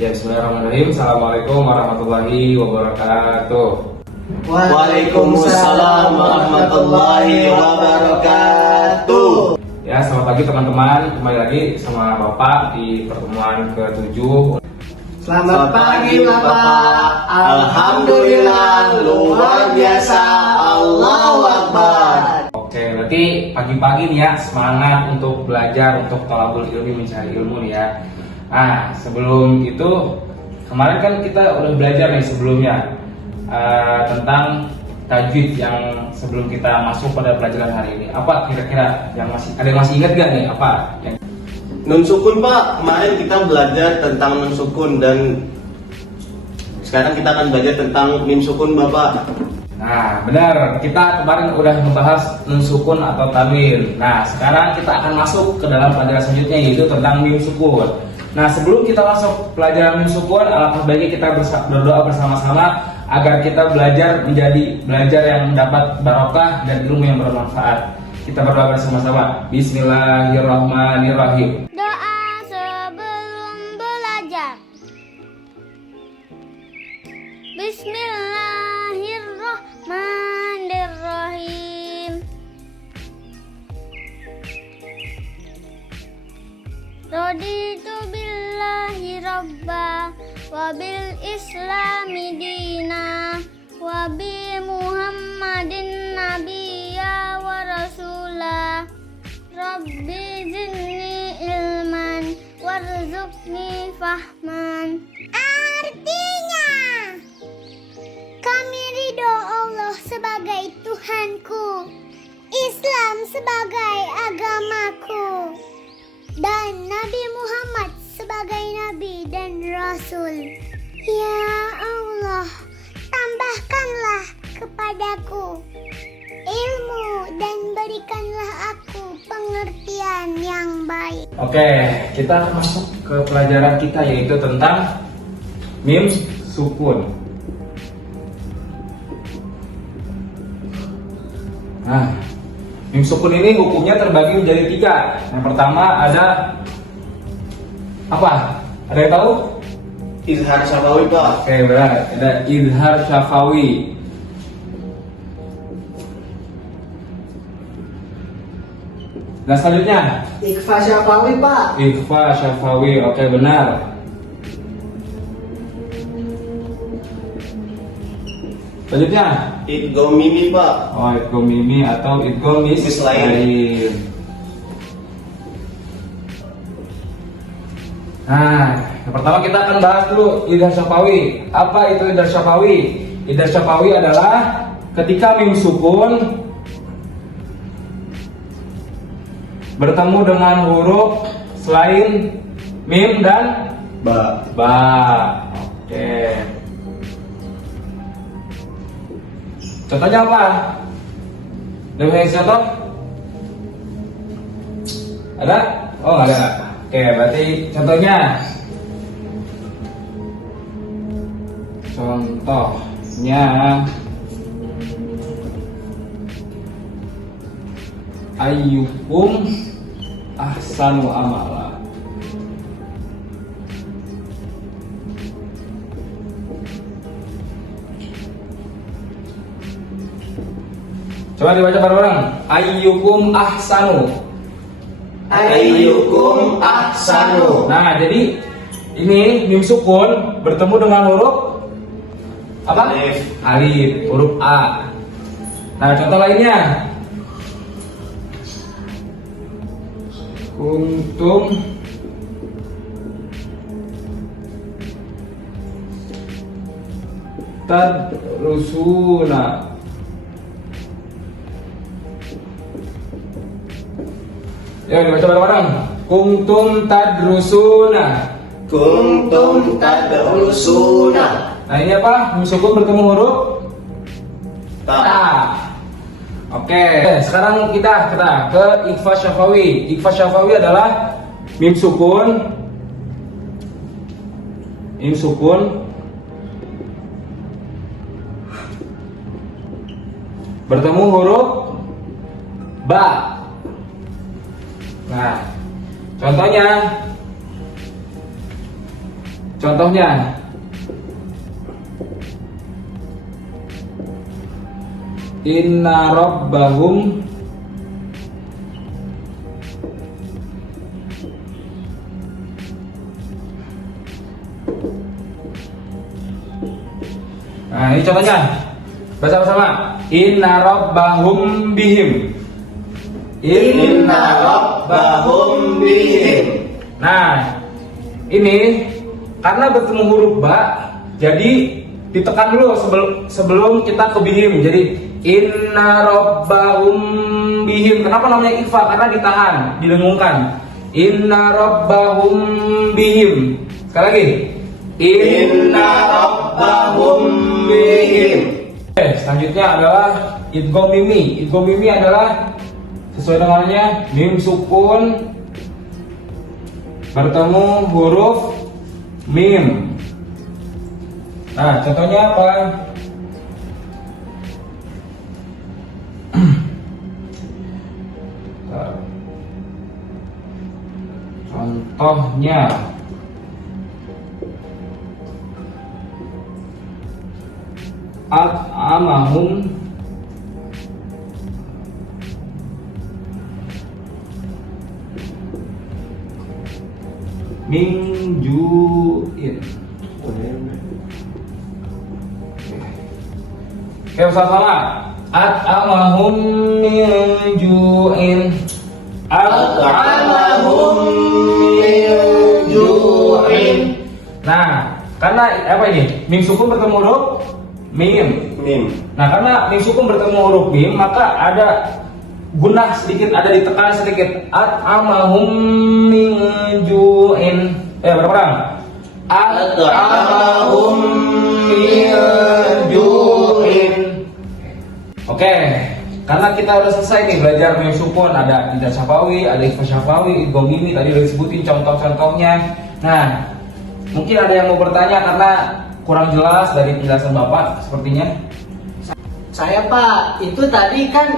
Ya, bismillahirrahmanirrahim. Assalamualaikum warahmatullahi wabarakatuh. Waalaikumsalam warahmatullahi wabarakatuh. Ya, selamat pagi teman-teman. Kembali lagi sama Bapak di pertemuan ke-7. Selamat pagi Bapak. Alhamdulillah luar biasa. Allahu Akbar. Oke, berarti pagi-pagi nih ya, semangat untuk belajar, untuk thalabul ilmi, mencari ilmu nih ya. Nah, sebelum itu, kemarin kan kita udah belajar nih sebelumnya tentang tajwid yang sebelum kita masuk pada pelajaran hari ini. Apa kira-kira yang masih ingat gak nih apa? Nun sukun Pak, kemarin kita belajar tentang nun sukun dan sekarang kita akan belajar tentang mim sukun Bapak. Nah, benar. Kita kemarin udah membahas nun sukun atau tanwin. Nah, sekarang kita akan masuk ke dalam pelajaran selanjutnya, yaitu tentang mim sukun. Nah, sebelum kita masuk pelajaran mim sukun, alangkah baiknya kita berdoa bersama-sama agar kita menjadi belajar yang mendapat barokah dan ilmu yang bermanfaat. Kita berdoa bersama-sama. Bismillahirrahmanirrahim. Doa sebelum belajar. Bismillahirrahmanirrahim. Raditu billahi rabba wa bil islami dina wa bi muhammadin nabiyya wa rasula. Rabbi zidni ilman warzuqni fahman. Artinya, kami ridho Allah sebagai Tuhanku, Islam sebagai agamaku, dan Nabi Muhammad sebagai Nabi dan Rasul. Ya Allah, tambahkanlah kepadaku ilmu dan berikanlah aku pengertian yang baik. Oke, kita akan masuk ke pelajaran kita, yaitu tentang mim sukun. Nah, mim sukun ini hukumnya terbagi menjadi 3. Yang pertama ada apa? Ada yang tahu? Izhar syafawi Pak. Oke, benar. Ada izhar syafawi. Nah, selanjutnya Ikhfa syafawi Pak. ikhfa syafawi. Oke, benar. Selanjutnya Idgham mimi Pak. oh, idgham mimi atau idgham mislain. Nah, yang pertama kita akan bahas dulu idhar syafawi. Apa itu idhar syafawi? Idhar syafawi adalah ketika mim sukun bertemu dengan huruf selain mim dan Ba. Oke. Contohnya apa? Ada contoh? Ada? Oh, nggak ada. Oke, berarti contohnya. Contohnya ayyukum ahsanu amala. Coba dibaca bareng-bareng. Ayyukum ahsanu. Ayyukum ahsanu. Nah, jadi ini mim sukun bertemu dengan huruf apa? Alif. Alif, huruf A. Nah, contoh lainnya. Kuntum tadrusuna. Ya, dibaca bareng-bareng. Kuntum tadrusuna. Kuntum tadrusuna. Nah, ini apa? Mim sukun bertemu huruf Ta. Oke, sekarang kita ke ikhfa syafawi. Ikhfa syafawi adalah mim sukun bertemu huruf ba. Nah, contohnya Contohnya, inna rabbahum Nah, ini contohnya. Baca bersama. Inna rabbahum bihim. Inna rabbahum bihim. Nah, ini karena bertemu huruf ba, jadi ditekan dulu sebelum kita ke bihim. Jadi inna rabbahum bihim. Kenapa namanya ikhfa? Karena ditahan, didengungkan. Inna rabbahum bihim. Sekali lagi. Inna rabbahum bihim. Selanjutnya adalah idgham mimi. Idgham mimi adalah sesuai dengannya mim sukun bertemu huruf mim. Nah, contohnya apa? Contohnya at'amahum min ju'in. Oke, sama-sama. At'amahum min ju'in. At'amahum min ju'in. Nah, karena apa ini? Mim sukun bertemu huruf mim. Mim. Nah, karena mim sukun bertemu huruf mim, maka ada gunah sedikit, ada ditekan sedikit. At'amahum min ju'in. Berapa orang? At'amahum min ju'in. Oke, karena kita udah selesai nih belajar mim sukun, ada idgham syafawi, ada ikhfa syafawi, idgham mimi, tadi udah disebutin contoh-contohnya. Nah, mungkin ada yang mau bertanya karena kurang jelas dari penjelasan Bapak sepertinya. Saya Pak, itu tadi kan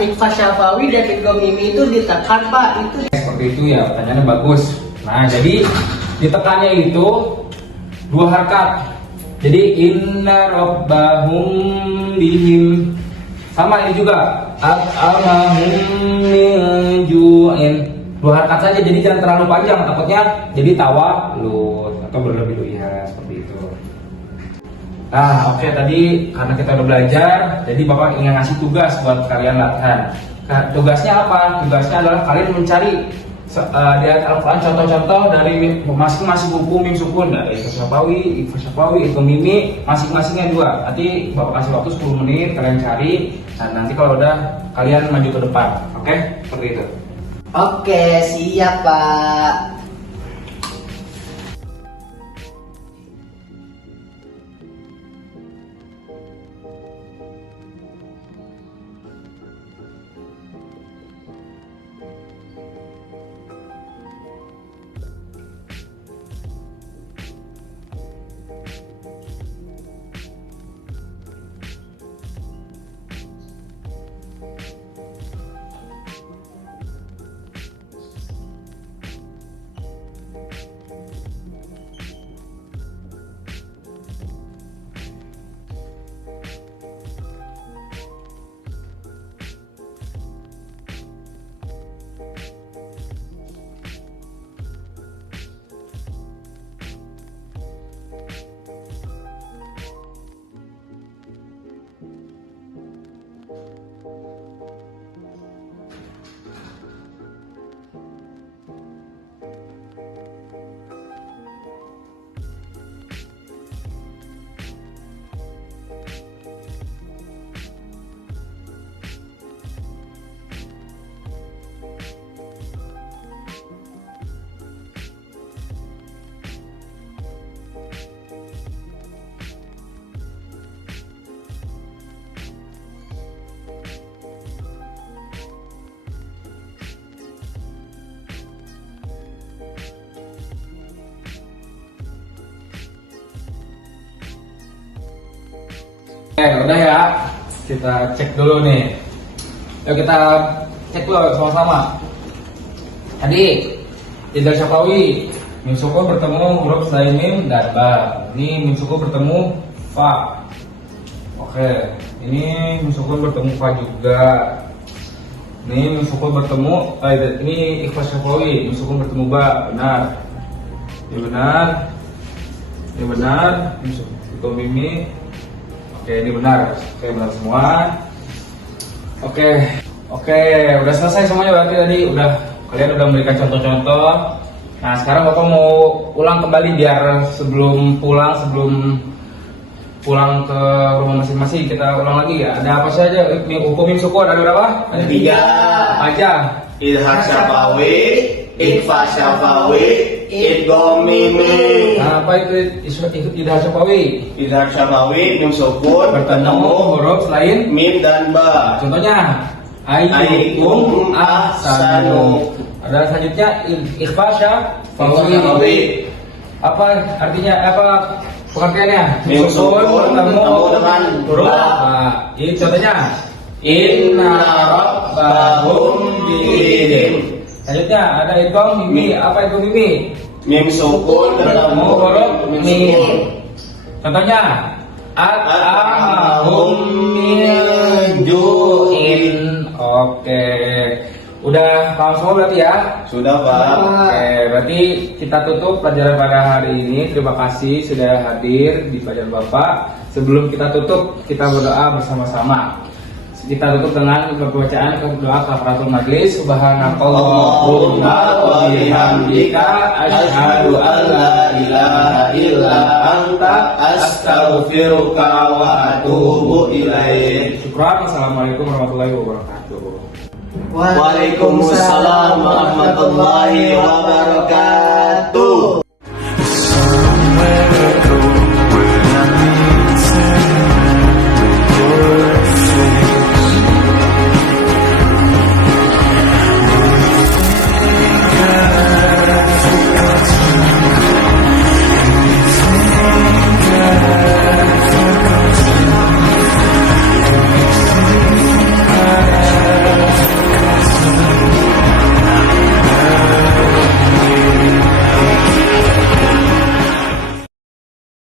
ikhfa syafawi dan idgham mimi itu ditekan Pak, itu Seperti itu ya, pertanyaannya bagus. Nah, jadi ditekannya itu 2 harkat. Jadi inna rabbahum bihim. Sama ini juga at'amahum min ju'in. 2 harkat saja, jadi jangan terlalu panjang, takutnya jadi tawalut atau berlebih-lebihan seperti itu. Nah, oke, tadi karena kita udah belajar, jadi Bapak ingin ngasih tugas buat kalian latihan. Nah, tugasnya apa? Tugasnya adalah kalian mencari di ayat Al-Quran contoh-contoh dari masing-masing buku mim sukun, dari ikhfa syafawi, idgham mimi, masing-masingnya 2. Nanti Bapak kasih waktu 10 menit, kalian cari. Dan nanti kalau udah, kalian maju ke depan. Oke? Seperti itu. Oke, siap Pak. Udah ya, kita cek dulu nih. Yuk kita cek dulu sama-sama. Tadi idgham syafawi Mim sukun bertemu huruf selain mim dan ba. Ini mim sukun bertemu fa. Oke, ini mim sukun bertemu fa juga. Ini mim sukun bertemu ini ikhfa syafawi, mim sukun bertemu ba. Benar. Ini benar. Ini benar. Mim sukun bertemu mimi. Oke, ini benar. Oke, benar semua. Oke, udah selesai semuanya berarti tadi kalian udah memberikan contoh-contoh. Nah, sekarang Bapak mau ulang kembali biar sebelum pulang ke rumah masing-masing kita ulang lagi ya. Ada apa saja? Hukum mim sukun ada berapa? Ada 3. Apa aja? Idhar syafawi, ikhfa syafawi, idgham mimi. Nah, apa itu idhar syafawi? Idhar syafawi mim sukun Bertemu huruf selain mim dan ba. contohnya ayyukum ahsanu. Ada selanjutnya ikhfa syafawi. Apa artinya? Apa pengertiannya? Mim sukun bertemu dengan huruf. ba. Nah, ini contohnya inna rabbahum bihim. Selanjutnya ada idgham mimi. Apa itu mimi? Mim sukun bertemu huruf mim mim. sukun. Contohnya at'amahum min ju'in. Oke. Udah paham semua berarti ya? Sudah, Pak. Oke, berarti kita tutup pelajaran pada hari ini. Terima kasih sudah hadir di pelajaran Bapak. Sebelum kita tutup, kita berdoa bersama-sama. Kita tutup dengan bacaan doa kafaratul majlis. Subhanakallahumma wa bihamdika asyhadu an la ilaha illa anta astaghfiruka wa atubu ilaik. Syukran. Assalamualaikum warahmatullahi wabarakatuh. Waalaikumsalam warahmatullahi wabarakatuh.